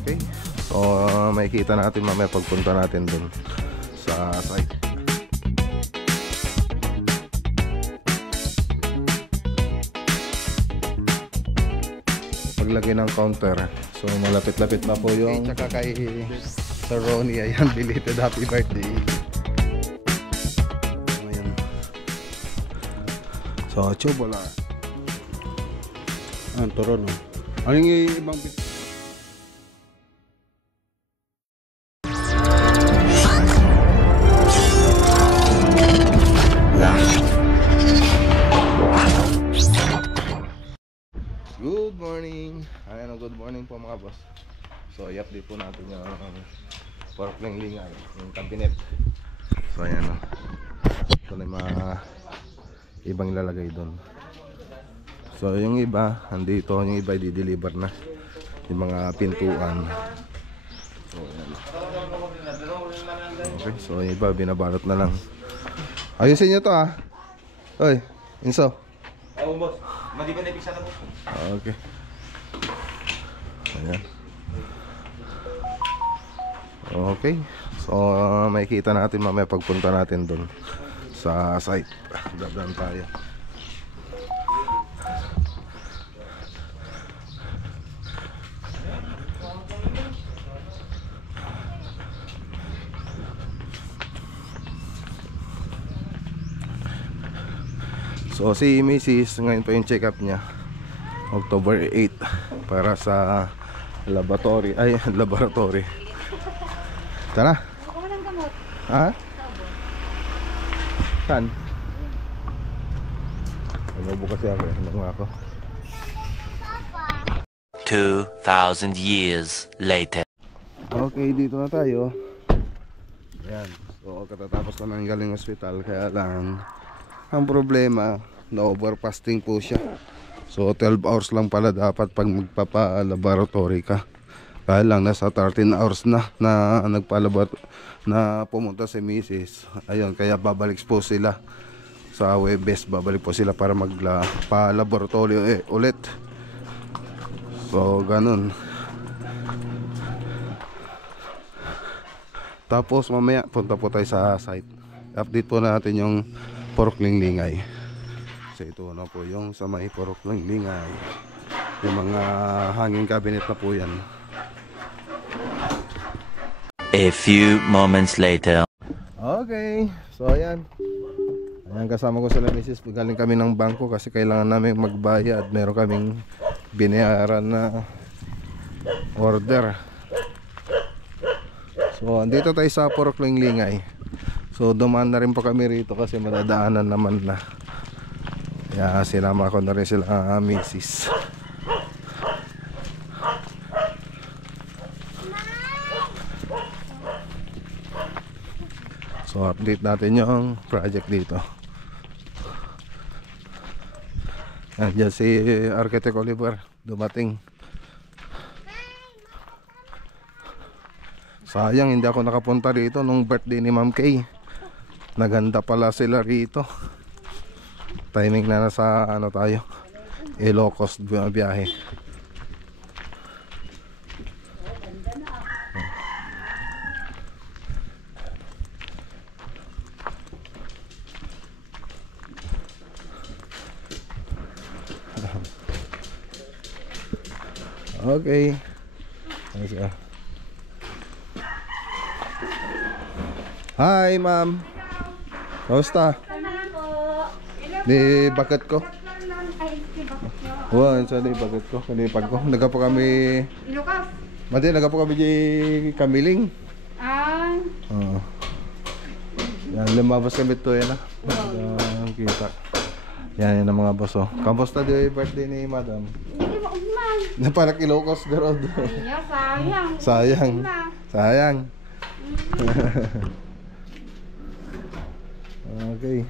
Okay. So makikita natin mamaya pagpunta natin dun sa site. Paglagay ng counter. So malapit-lapit na po yung tsaka kay Sir Ronnie. Ayan, belated happy birthday. Ayan. So chobola. Ang turon, no? Ano yung ibang bit? Good morning! Ayan, good morning po mga boss. So i-update po natin yung pork linglingay, yung cabinet. So ayan, no? Ito na yung mga ibang ilalagay doon. So yung iba, andito, yung iba i-deliver na. Yung mga pintuan. So ayan. Okay, so yung iba binabalot na lang. Ayusin nyo to, ah. Oy, Inso. Oo, boss. Madi ba na-ipisa na, boss? Okay. Ayan. Okay. So makikita natin mamaya pagpunta natin doon sa site. Dadaan tayo. So si Mrs. ngayon pa yung check up niya, October 8, para sa laboratory. Ay, laboratory. Tara. Ako ng gamot. Ha? Saan? Ano bukas ako? Ano nga ako? 2,000 years later. Okay, dito na tayo. Ayan. So katatapos na ng galing hospital. Kaya lang ang problema, na-overfasting po siya. So 12 hours lang pala dapat pag magpapa-laboratory ka. Kaya lang nasa 13 hours na na pumunta si Mrs. Ayun, kaya babalik po sila sa Webes. Babalik po sila para magpa-laboratory ulit. So ganun. Tapos mamaya punta po tayo sa site. Update po natin yung pork linglingay. So ito na po yung sa may pork linglingay. Yung mga hanging cabinet na po yan. A few moments later. Okay. So ayan. Ayan, kasama ko sila Mrs. Galing kami ng bangko kasi kailangan namin magbayad. Meron kaming binayaran na order. So andito tayo sa pork linglingay. So dumaan na rin po kami rito kasi madadaanan naman na. Kaya sinama ko na rin sila Mrs. So update natin yung project dito. Nandiyan si Architect Oliver dumating. Sayang hindi ako nakapunta rito nung birthday ni Ma'am Kay. Naganda pala sila rito. Timing na nasa ano tayo, Ilocos biyahe. Okay. Hi, ma'am. Kamusta? Di bakat ko. Wow, sa di bakat ko. Kanipag ko. Nagapo kami. Ilocos. Mati, nagapo kami di Kamiling. Ah. Oo. Yan, lumabas kami to yan, ah. Kita. Yan ang mga boss, oh. Kamusta di birthday ni madam? Hindi mo man. Napanak Ilocos garod. Ay, sayang. Sayang. Sayang. Okay.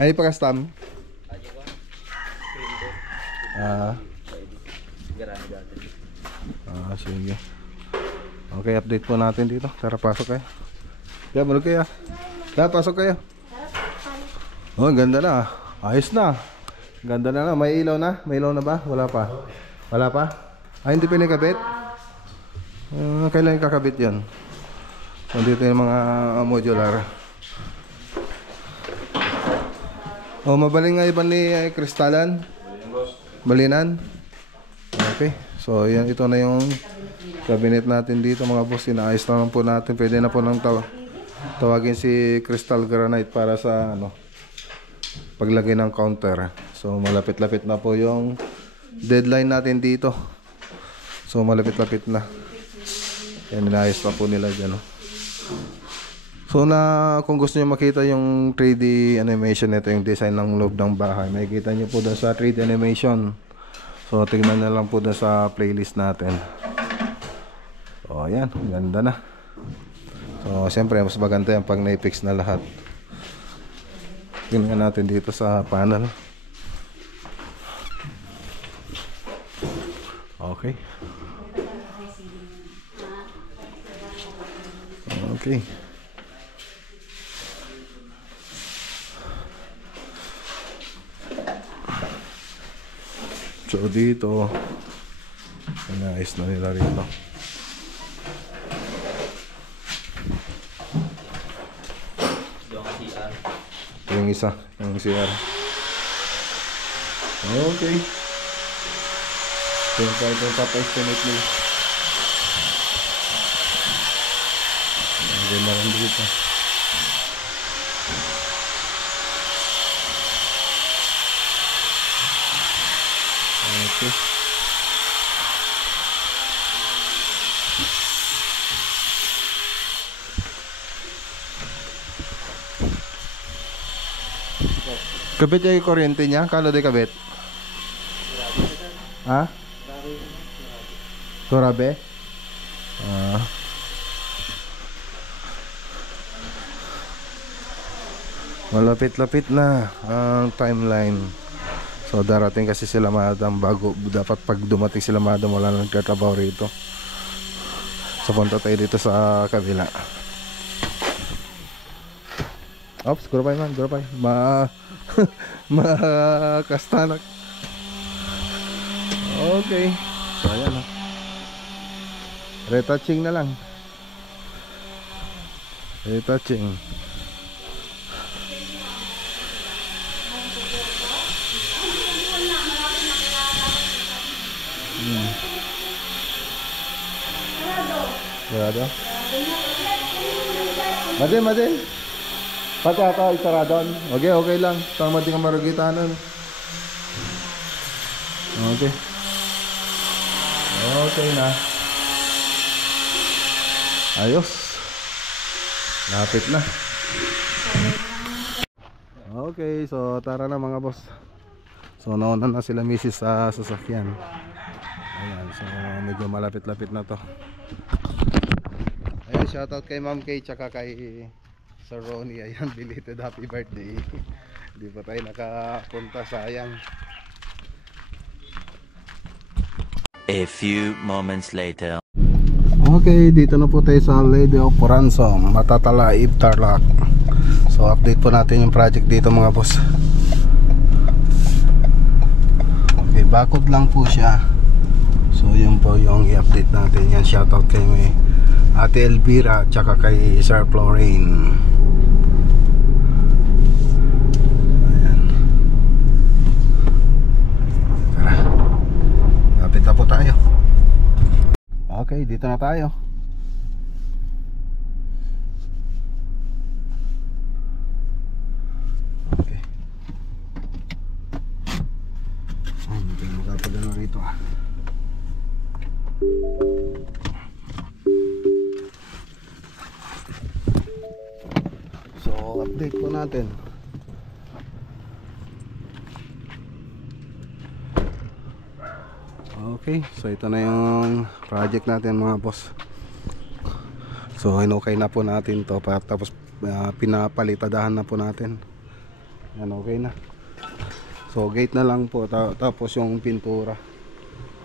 Ay pakastam. Sige. Okay, update po natin dito. Tara, pasok kayo. Kaya, bulog kayo. Kaya, pasok kayo. Oh, ang ganda na. Ayos na. Ganda na lang. May ilaw na? May ilaw na ba? Wala pa? Wala pa? Ay, hindi pa nakabit? Kailan kakabit yan? So, dito yung mga modular. Mabaling nga iban ni Kristalan? Balinan? Okay. So, yan, ito na yung cabinet natin dito mga boss. Inaayos na lang po natin. Pwede na po nang tawagin si Crystal Granite para sa paglagay ng counter. So malapit-lapit na po yung deadline natin dito. So malapit-lapit na. Yan, inaayos na po nila dyan. So kung gusto niyo makita yung 3D animation nito, yung design ng loob ng bahay, makikita niyo po doon sa 3D animation. So tingnan na lang po doon sa playlist natin. So ayan, ganda na. So siyempre mas maganda yan pag na-fix na lahat. Tingnan natin dito sa panel. Okay. Okay. So dito inaayos na nila rito. Yung isa, yung CR. Okay. So yung papa-estimate nila. Hindi na rin dito. Okay. Kabit yung kuryente niya? Kano di kabit? Ha? Torabe? Malapit-lapit na ang timeline. So darating kasi sila madam bago, dapat pag dumating sila madam wala nang nagtatrabaho rito. So punta tayo dito sa kabila. Ops, gurapay man, gurapay. Kastanak. Okay. So ayan o. Retouching na lang. Retouching. Sarado? Madin. Pati ako isaradon. Okay, okay lang. Tama din ka marugitanan. Okay. Okay na. Ayos. Lapit na. Okay, so tara na mga boss. So nauna na sila misis sa sasakyan. Ayan, so medyo malapit-lapit na to. Ayan, shoutout kay Ma'am Kay tsaka kay Sir Ronnie. Ayan, belated happy birthday. Hindi pa tayo nakapunta, sayang. A few moments later. Okay, dito na po tayo sa Lady of Ransom, Matatala, Tarlac. So update po natin yung project dito mga boss. Okay, bakod lang po siya. So yun po yung i-update natin. Yan, shoutout kay Ate Elvira tsaka kay Sir Florine. Ayan. Tara, lapit na po tayo. Okay, dito na tayo. Okay. Hindi tayo magkapagano rito ah. So, update po natin. Okay, so ito na yung project natin mga boss. So okay na po natin to, tapos pinapalitadahan na po natin. Yan, okay na. So gate na lang po, tapos yung pintura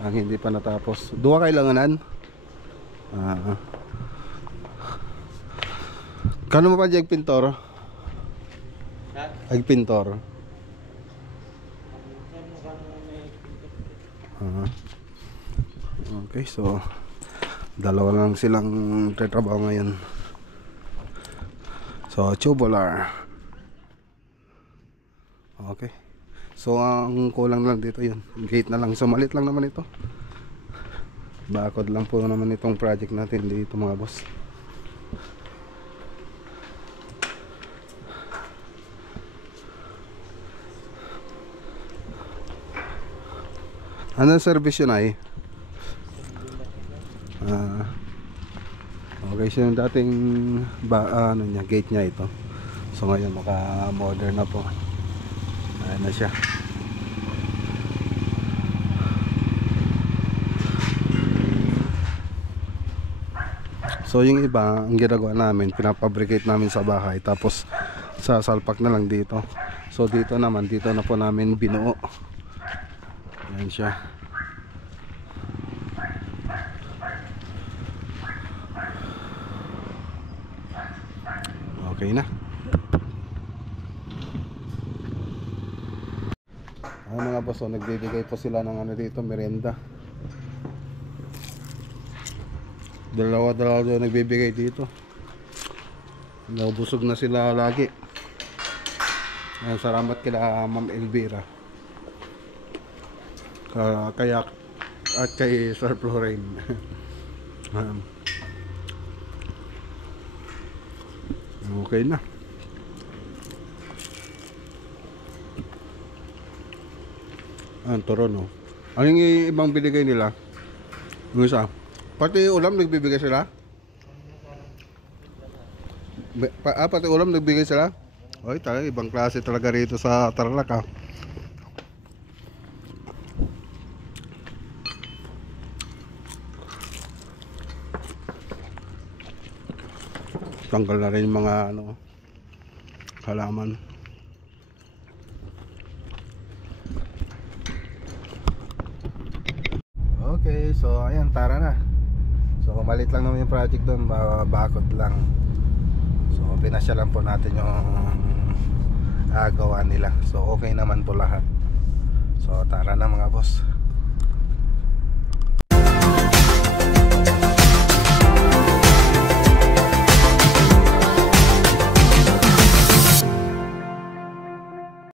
ang hindi pa natapos. Duwa kailanganan. Kano mo pa dyan pintor? Ag pintor? Okay, so dalawa lang silang tatrabaho ngayon. So tubular. Okay. So ang kulang lang dito yun, gate na lang. So malit lang naman ito. Bakod lang po naman itong project natin dito mga boss. Anong service yun ay? Okay, so yung dating ano niya, gate niya ito. So ngayon maka modern na po. Ayan na siya. So yung iba, ang ginagawa namin, pinapabricate namin sa bahay, tapos sasalpak na lang dito. So dito naman, dito na po namin binuo. Ayan siya. Okay na. Mga boss, so nagbibigay po sila ng ano dito, merienda. Dalawa doon nagbibigay dito. Nabusog na sila lagi. Ayan, salamat kila Ma'am Elvira, Kayak at kay Sir Florine. Okay na. Ang turon, no? Ano yung ibang binigay nila? Yung isa? Pati ulam nagbibigay sila? Pati ulam nagbibigay sila? Oy, talaga ibang klase talaga rito sa Tarlac, ah. Tanggal na rin yung mga ano, halaman. Okay, so ayan, tara na. So malit lang naman yung project doon, bakod lang. So pinasya lang po natin yung gawa nila. So okay naman po lahat. So tara na mga boss.